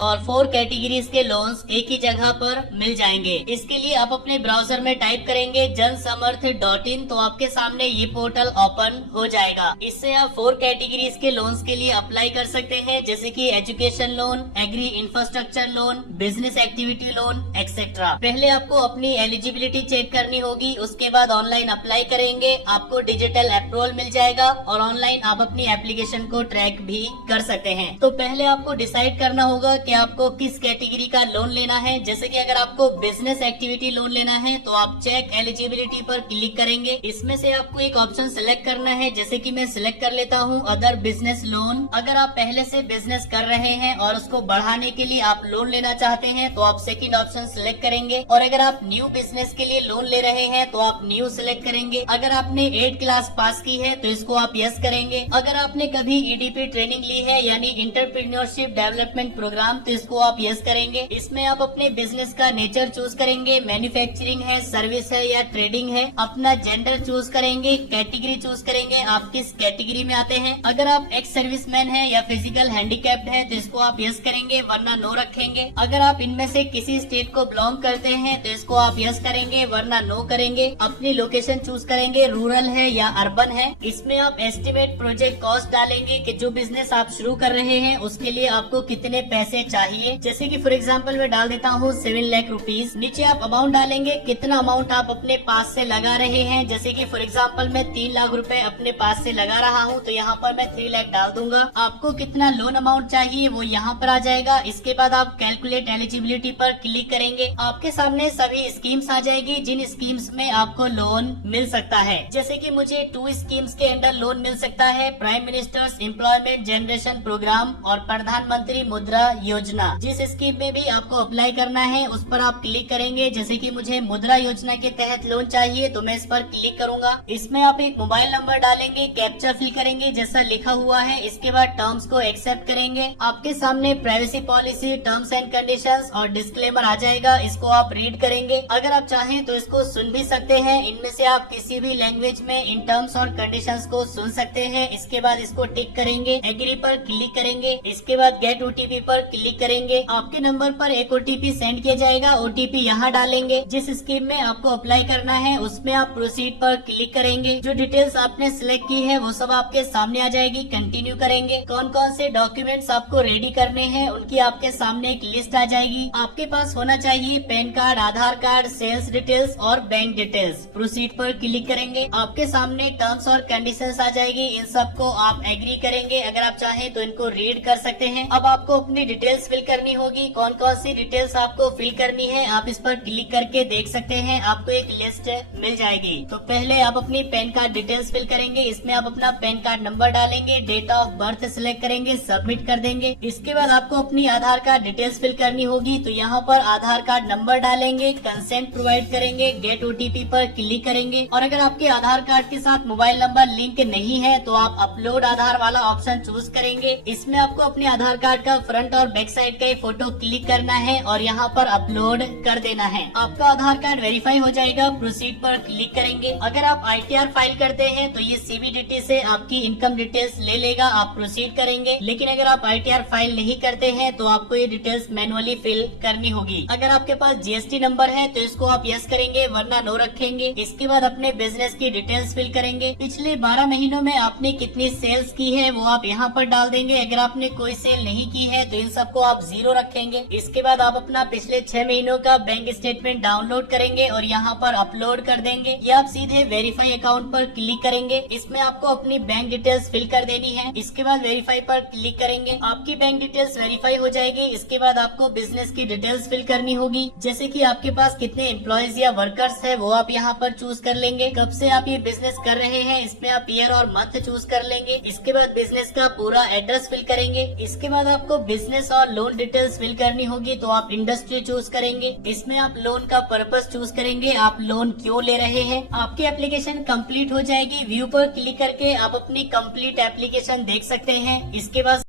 और 4 कैटेगरीज के लोन्स एक ही जगह पर मिल जाएंगे। इसके लिए आप अपने ब्राउजर में टाइप करेंगे जनसमर्थ.in, तो आपके सामने ये पोर्टल ओपन हो जाएगा। इससे आप 4 कैटेगरीज के लोन्स के लिए अप्लाई कर सकते हैं, जैसे कि education loan, agri infrastructure loan, business activity loan etcetera. पहले आपको अपनी एलिजिबिलिटी चेक करनी होगी, उसके बाद ऑनलाइन अप्लाई करेंगे, आपको डिजिटल अप्रूवल मिल जाएगा और ऑनलाइन आप अपनी एप्लीकेशन को ट्रैक भी कर सकते हैं। तो पहले आपको डिसाइड करना होगा कि आपको किस कैटेगरी का लोन लेना है। जैसे कि अगर आपको बिजनेस एक्टिविटी लोन लेना है तो आप चेक एलिजिबिलिटी पर क्लिक करेंगे। इसमें से आपको एक ऑप्शन सिलेक्ट करना है, जैसे कि मैं सिलेक्ट कर लेता हूँ अदर बिजनेस लोन। अगर आप पहले से बिजनेस कर रहे हैं और उसको बढ़ाने के लिए आप लोन लेना चाहते हैं तो आप सेकंड ऑप्शन सिलेक्ट करेंगे, और अगर आप न्यू बिजनेस के लिए लोन ले रहे हैं तो आप न्यू सिलेक्ट करेंगे। अगर आपने 8 क्लास पास की है तो इसको आप यस करेंगे। अगर आपने कभी ईडीपी ट्रेनिंग ली है यानी इंटरप्रेन्योरशिप डेवलपमेंट प्रोग्राम, तो इसको आप यस करेंगे। इसमें आप अपने बिजनेस का नेचर चूज करेंगे, मैन्युफैक्चरिंग है, सर्विस है या ट्रेडिंग है। अपना जेंडर चूज करेंगे, कैटेगरी चूज करेंगे, आप किस कैटेगरी में आते हैं। अगर आप एक्स सर्विसमैन है या फिजिकल हैंडीकैप्ड है तो इसको आप यस करेंगे, वरना नो रखेंगे। अगर आप इनमें से किसी स्टेट को बिलोंग करते हैं तो इसको आप यस करेंगे, वरना नो करेंगे। अपनी लोकेशन चूज करेंगे, रूरल है या अर्बन है। इसमें आप एस्टिमेट प्रोजेक्ट कॉस्ट डालेंगे कि जो बिजनेस आप शुरू कर रहे हैं उसके लिए आपको कितने पैसे चाहिए। जैसे कि फॉर एग्जांपल मैं डाल देता हूँ 7 लाख रुपीज। नीचे आप अमाउंट डालेंगे, कितना अमाउंट आप अपने पास से लगा रहे हैं। जैसे कि फॉर एग्जांपल मैं 3 लाख रुपए अपने पास से लगा रहा हूँ, तो यहाँ पर मैं 3 लाख डाल दूंगा। आपको कितना लोन अमाउंट चाहिए वो यहाँ पर आ जाएगा। इसके बाद आप कैलकुलेट एलिजिबिलिटी पर क्लिक करेंगे, आपके सामने सभी स्कीम्स आ जाएगी जिन स्कीम्स में आपको लोन मिल सकता है। जैसे कि मुझे 2 स्कीम्स के अंडर लोन मिल सकता है, prime minister's employment generation programme और प्रधानमंत्री मुद्रा योजना। जिस स्कीम में भी आपको अप्लाई करना है उस पर आप क्लिक करेंगे। जैसे कि मुझे मुद्रा योजना के तहत लोन चाहिए तो मैं इस पर क्लिक करूंगा। इसमें आप एक मोबाइल नंबर डालेंगे, कैप्चा फिल करेंगे जैसा लिखा हुआ है। इसके बाद टर्म्स को एक्सेप्ट करेंगे। आपके सामने privacy policy, terms and conditions और डिस्क्लेमर आ जाएगा, इसको आप रीड करेंगे। अगर आप चाहें तो इसको सुन भी सकते हैं, इनमें से आप किसी भी लैंग्वेज में इन टर्म्स और कंडीशंस को सुन सकते हैं। इसके बाद इसको टिक करेंगे, एग्री पर क्लिक करेंगे। इसके बाद गेट ओटीपी पर क्लिक करेंगे। आपके नंबर पर एक ओटीपी सेंड किया जाएगा, ओटीपी यहाँ डालेंगे। जिस स्कीम में आपको अप्लाई करना है उसमें आप प्रोसीड पर क्लिक करेंगे। जो डिटेल्स आपने सिलेक्ट की है वो सब आपके सामने आ जाएगी, कंटिन्यू करेंगे। कौन कौन से डॉक्यूमेंट्स आपको रेडी करने हैं उनकी आपके सामने एक लिस्ट आ जाएगी। आपके पास होना चाहिए पैन कार्ड, आधार कार्ड, सेल्स डिटेल्स और बैंक डिटेल्स। प्रोसीड पर क्लिक करेंगे, आपके सामने टर्म्स और कंडीशंस आ जाएगी, इन सबको आप एग्री करेंगे। अगर आप चाहें तो इनको रीड कर सकते हैं। अब आपको अपनी डिटेल्स फिल करनी होगी, कौन कौन सी डिटेल्स आपको फिल करनी है आप इस पर क्लिक करके देख सकते हैं, आपको एक लिस्ट मिल जाएगी। तो पहले आप अपनी पैन कार्ड डिटेल्स फिल करेंगे। इसमें आप अपना पैन कार्ड नंबर डालेंगे, डेट ऑफ बर्थ सिलेक्ट करेंगे, सबमिट कर देंगे। इसके बाद आपको अपनी आधार कार्ड डिटेल्स फिल करनी होगी, तो यहाँ पर आधार कार्ड नंबर डालेंगे, कंसेंट प्रोवाइड करेंगे, गेट ओटीपी पर क्लिक करेंगे। और अगर आपके आधार कार्ड के साथ मोबाइल नंबर लिंक नहीं है तो आप अपलोड आधार वाला ऑप्शन चूज करेंगे। इसमें आपको अपने आधार कार्ड का फ्रंट और बैक साइड का फोटो क्लिक करना है और यहाँ पर अपलोड कर देना है। आपका आधार कार्ड वेरीफाई हो जाएगा, प्रोसीड पर क्लिक करेंगे। अगर आप ITR फाइल करते हैं तो ये CBDT से आपकी इनकम डिटेल्स ले लेगा, आप प्रोसीड करेंगे। लेकिन अगर आप ITR फाइल नहीं करते हैं तो आपको ये डिटेल्स मैनुअली फिल करनी होगी। अगर आपके पास GST नंबर है तो इसको आप यस करेंगे, वरना नो रखेंगे। इसके बाद अपने बिजनेस की डिटेल्स फिल करेंगे। पिछले 12 महीनों में आपने कितनी सेल्स की है वो आप यहाँ पर डाल देंगे। अगर आपने कोई सेल नहीं की है तो इन सबको आप 0 रखेंगे। इसके बाद आप अपना पिछले 6 महीनों का बैंक स्टेटमेंट डाउनलोड करेंगे और यहाँ पर अपलोड कर देंगे। या आप सीधे वेरीफाई अकाउंट पर क्लिक करेंगे। इसमें आपको अपनी बैंक डिटेल्स फिल कर देनी है। इसके बाद वेरीफाई पर क्लिक करेंगे, आपकी बैंक डिटेल्स वेरीफाई हो जाएगी। इसके बाद आपको बिजनेस की डिटेल्स फिल करनी होगी, जैसे कि आपके पास कितने एम्प्लॉयज या वर्कर्स है वो आप यहाँ पर चूज कर लेंगे। कब से आप ये बिजनेस कर रहे हैं इसमें आप ईयर और मंथ चूज कर लेंगे। इसके बाद बिजनेस का पूरा एड्रेस फिल करेंगे। इसके बाद आपको बिजनेस और लोन डिटेल्स फिल करनी होगी, तो आप इंडस्ट्री चूज करेंगे। इसमें आप लोन का पर्पस चूज करेंगे, आप लोन क्यों ले रहे हैं। आपकी एप्लीकेशन कंप्लीट हो जाएगी। व्यू पर क्लिक करके आप अपनी कंप्लीट एप्लीकेशन देख सकते हैं। इसके बाद